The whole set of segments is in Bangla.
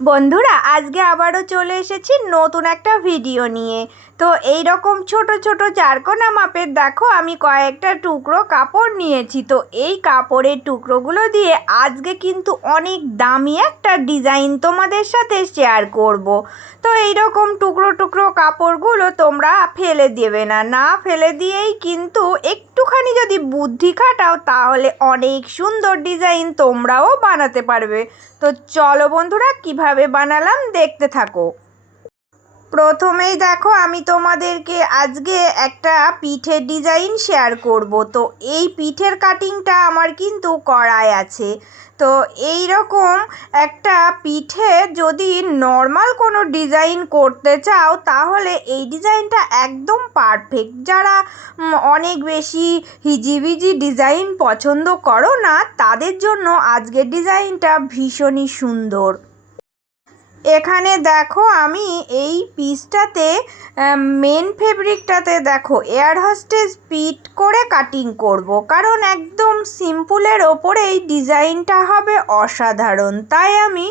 বন্ধুরা, আজকে আবারও চলে এসেছি নতুন একটা ভিডিও নিয়ে। তো এই রকম ছোট ছোট চারকোনা মাপের দেখো আমি কয়েকটা টুকরো কাপড় নিয়েছি। তো এই কাপড়ের টুকরোগুলো দিয়ে আজকে কিন্তু অনেক দামি একটা ডিজাইন তোমাদের সাথে শেয়ার করব। তো এই রকম টুকরো টুকরো কাপড়গুলো তোমরা ফেলে দেবে না, না ফেলে দিয়েই কিন্তু একটুখানি যদি বুদ্ধি খাটাও তাহলে অনেক সুন্দর ডিজাইন তোমরাও বানাতে পারবে। তো চলো বন্ধুরা, কিভাবে বানালাম দেখতে থাকো। প্রথমেই দেখো আমি তোমাদেরকে আজকে একটা পিঠের ডিজাইন শেয়ার করব। তো এই পিঠের কাটিংটা আমার কিন্তু করাই আছে। তো এই রকম একটা পিঠে যদি নর্মাল কোনো ডিজাইন করতে চাও তাহলে এই ডিজাইনটা একদম পারফেক্ট। যারা অনেক বেশি হিজিবিজি ডিজাইন পছন্দ করো না তাদের জন্য আজকের ডিজাইনটা ভীষণই সুন্দর। এখানে দেখো আমি এই পিসটাতে মেন ফেব্রিকটাতে দেখো এয়ার হোস্টেস পিট করে কাটিং করব, কারণ একদম সিম্পলের ওপরে এই ডিজাইনটা হবে অসাধারণ। তাই আমি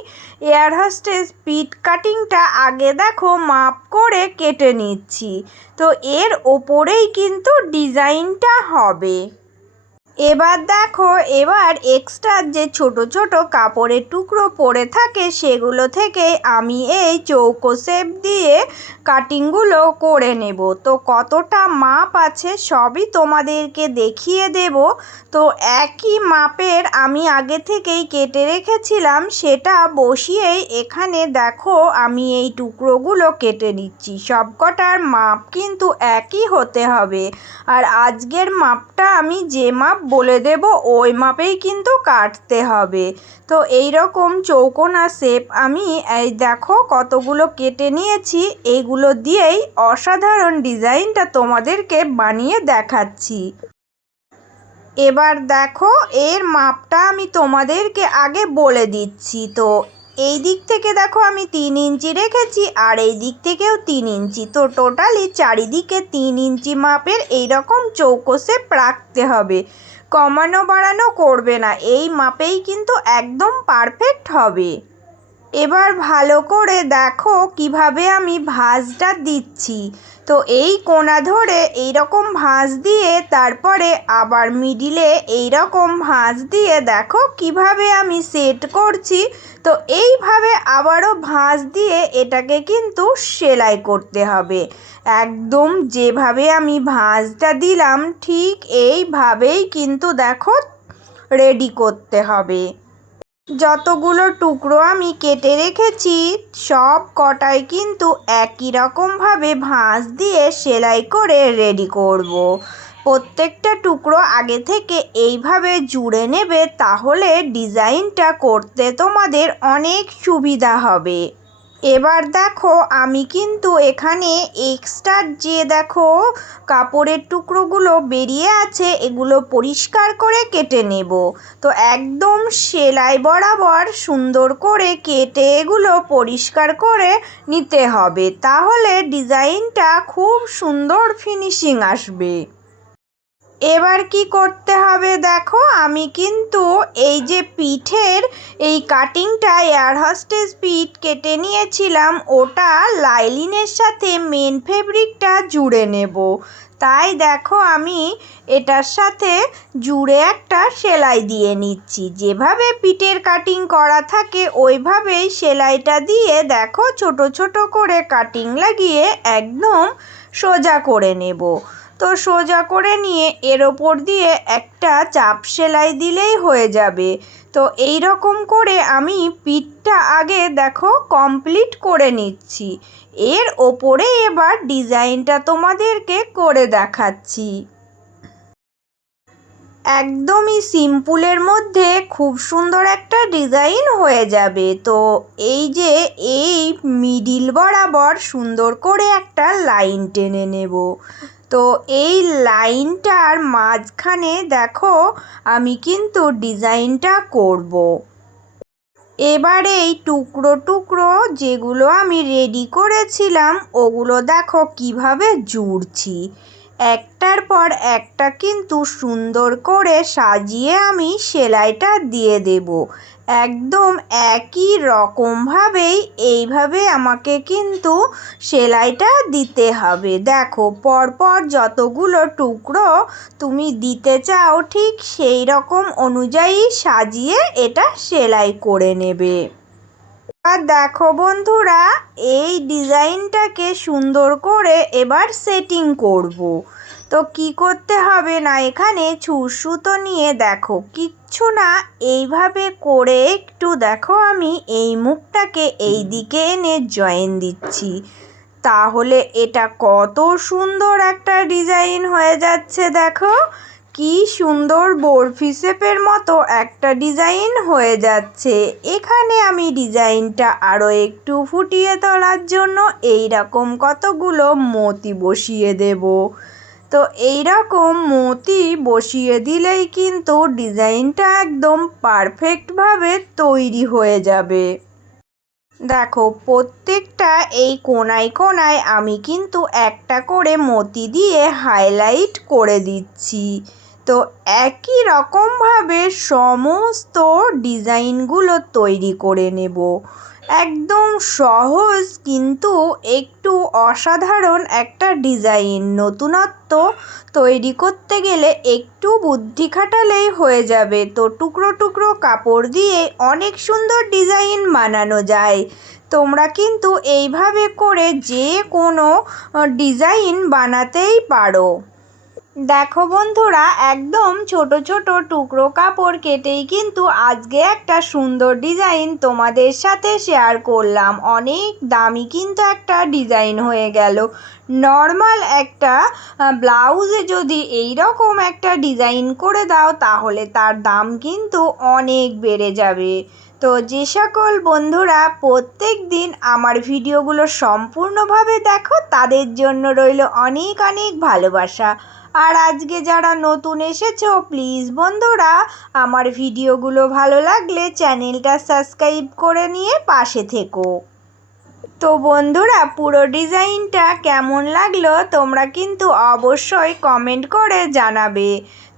এয়ার হোস্টেস পিট কাটিংটা আগে দেখো মাপ করে কেটে নিচ্ছি। তো এর ওপরেই কিন্তু ডিজাইনটা হবে। এবার দেখো, এবার এক্সট্রা যে ছোট ছোট কাপড়ের টুকরো পড়ে থাকে সেগুলো থেকে আমি এই চৌকো শেপ দিয়ে কাটিংগুলো করে নেব। তো কতটা মাপ আছে সবই তোমাদেরকে দেখিয়ে দেব। তো একই মাপের আমি আগে থেকেই কেটে রেখেছিলাম, সেটা বসিয়েই এখানে দেখো আমি এই টুকরোগুলো কেটে নিচ্ছি। সবকটার মাপ কিন্তু একই হতে হবে, আর আজকের মাপটা আমি যে মাপ বলে দেব ওই মাপেই কিন্তু কাটতে হবে। তো এই রকম চৌকোনা শেপ আমি এই দেখো কতগুলো কেটে নিয়েছি। এইগুলো দিয়েই অসাধারণ ডিজাইনটা তোমাদেরকে বানিয়ে দেখাচ্ছি। এবার দেখো এর মাপটা আমি তোমাদেরকে আগে বলে দিচ্ছি। তো এই দিক থেকে দেখো আমি 3 ইঞ্চি রেখেছি, আর এই দিক থেকেও 3 ইঞ্চি। তো টোটালি চারিদিকে 3 ইঞ্চি মাপের এইরকম চৌকো শেপ রাখতে হবে, কমানো বাড়ানো করবে না। এই মাপেই কিন্তু একদম পারফেক্ট হবে। এবার ভালো করে দেখো কিভাবে আমি ভাঁজটা দিচ্ছি। তো এই কোণা ধরে এই রকম ভাঁজ দিয়ে তারপরে আবার মিডিলে এই রকম ভাঁজ দিয়ে দেখো কিভাবে আমি সেট করছি। তো এইভাবে আবারও ভাঁজ দিয়ে এটাকে কিন্তু সেলাই করতে হবে। একদম যেভাবে আমি ভাঁজটা দিলাম ঠিক এইভাবেই কিন্তু দেখো রেডি করতে হবে। যতগুলো টুকরো আমি কেটে রেখেছি সব কটাই কিন্তু একই রকমভাবে ভাঁজ দিয়ে সেলাই করে রেডি করব। প্রত্যেকটা টুকরো আগে থেকে এইভাবে জুড়ে নেবে, তাহলে ডিজাইনটা করতে তোমাদের অনেক সুবিধা হবে। এবার দেখো আমি কিন্তু এখানে এক্সট্রা যে দেখো কাপড়ের টুকরোগুলো বেরিয়ে আছে এগুলো পরিষ্কার করে কেটে নেব। তো একদম সেলাই বরাবর সুন্দর করে কেটে এগুলো পরিষ্কার করে নিতে হবে, তাহলে ডিজাইনটা খুব সুন্দর ফিনিশিং আসবে। এবার কি করতে হবে দেখো, আমি কিন্তু এই যে পিঠের এই কাটিংটা এয়ার হোস্টেস পিঠ কেটে নিয়েছিলাম ওটা লাইলিনের সাথে মেন ফেব্রিকটা জুড়ে নেব। তাই দেখো আমি এটার সাথে জুড়ে একটা সেলাই দিয়ে নিচ্ছি। যেভাবে পিঠের কাটিং করা থাকে ওইভাবেই সেলাইটা দিয়ে দেখো ছোট ছোট করে কাটিং লাগিয়ে একদম সোজা করে নেব। তো সোজা করে নিয়ে এর ওপর দিয়ে একটা চাপ সেলাই দিলেই হয়ে যাবে। তো এই রকম করে আমি পিঠটা আগে দেখো কমপ্লিট করে নিচ্ছি। এর ওপরে এবার ডিজাইনটা তোমাদেরকে করে দেখাচ্ছি। একদমই সিম্পলের মধ্যে খুব সুন্দর একটা ডিজাইন হয়ে যাবে। তো এই যে এই মিডিল বরাবর সুন্দর করে একটা লাইন টেনে নেব। তো এই লাইনটার মাঝখানে দেখো আমি কিন্তু ডিজাইনটা করব। এবারে এই টুকরো টুকরো যেগুলো আমি রেডি করেছিলাম ওগুলো দেখো কিভাবে জুড়ছি। একটার পর একটা কিন্তু সুন্দর করে সাজিয়ে আমি সেলাইটা দিয়ে দেব। একদম একই রকমভাবেই এইভাবে আমাকে কিন্তু সেলাইটা দিতে হবে। দেখো পরপর যতগুলো টুকরো তুমি দিতে চাও ঠিক সেই রকম অনুযায়ী সাজিয়ে এটা সেলাই করে নেবে। আর দেখো বন্ধুরা, এই ডিজাইনটাকে সুন্দর করে এবার সেটিং করব। তো কি করতে হবে না, এখানে সুতো নিয়ে দেখো কিচ্ছু না, এইভাবে করে একটু দেখো আমি এই মুখটাকে এই দিকে এনে জয়েন দিচ্ছি। তাহলে এটা কত সুন্দর একটা ডিজাইন হয়ে যাচ্ছে। দেখো কি সুন্দর বরফি শেপের মতো একটা ডিজাইন হয়ে যাচ্ছে। এখানে আমি ডিজাইনটা আরও একটু ফুটিয়ে তোলার জন্য এই রকম কতগুলো মতি বসিয়ে দেব। তো এই রকম মতি বসিয়ে দিলেই কিন্তু ডিজাইনটা একদম পারফেক্টভাবে তৈরি হয়ে যাবে। দেখো প্রত্যেকটা এই কোণায় কোণায় আমি কিন্তু একটা করে মতি দিয়ে হাইলাইট করে দিচ্ছি। তো একই রকমভাবে সমস্ত ডিজাইনগুলো তৈরি করে নেব। একদম সহজ কিন্তু একটু অসাধারণ একটা ডিজাইন। নতুনত্ব তৈরি করতে গেলে একটু বুদ্ধি খাটালেই হয়ে যাবে। তো টুকরো টুকরো কাপড় দিয়ে অনেক সুন্দর ডিজাইন বানানো যায়। তোমরা কিন্তু এইভাবে করে যে কোনো ডিজাইন বানাতেই পারো। দেখো বন্ধুরা, একদম ছোট ছোট টুকরো কাপড় কেটেই কিন্তু আজকে একটা সুন্দর ডিজাইন তোমাদের সাথে শেয়ার করলাম। অনেক দামি কিন্তু একটা ডিজাইন হয়ে গেল। নর্মাল একটা ব্লাউজে যদি এই রকম একটা ডিজাইন করে দাও তাহলে তার দাম কিন্তু অনেক বেড়ে যাবে। তো যে সকল বন্ধুরা প্রত্যেক দিন আমার ভিডিওগুলো সম্পূর্ণভাবে দেখো তাদের জন্য রইল অনেক অনেক ভালোবাসা। আর আজকে যারা নতুন এসেছো প্লিজ বন্ধুরা আমার ভিডিওগুলো ভালো লাগলে চ্যানেলটা সাবস্ক্রাইব করে নিয়ে পাশে থেকো। তো বন্ধুরা পুরো ডিজাইনটা কেমন লাগলো তোমরা কিন্তু অবশ্যই কমেন্ট করে জানাবে।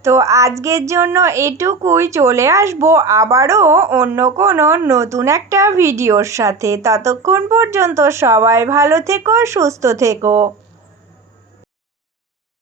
তো আজকের জন্য এটুকুই, চলে আসবো আবারও অন্য কোনো নতুন একটা ভিডিওর সাথে। ততক্ষণ পর্যন্ত সবাই ভালো থেকো, সুস্থ থেকো।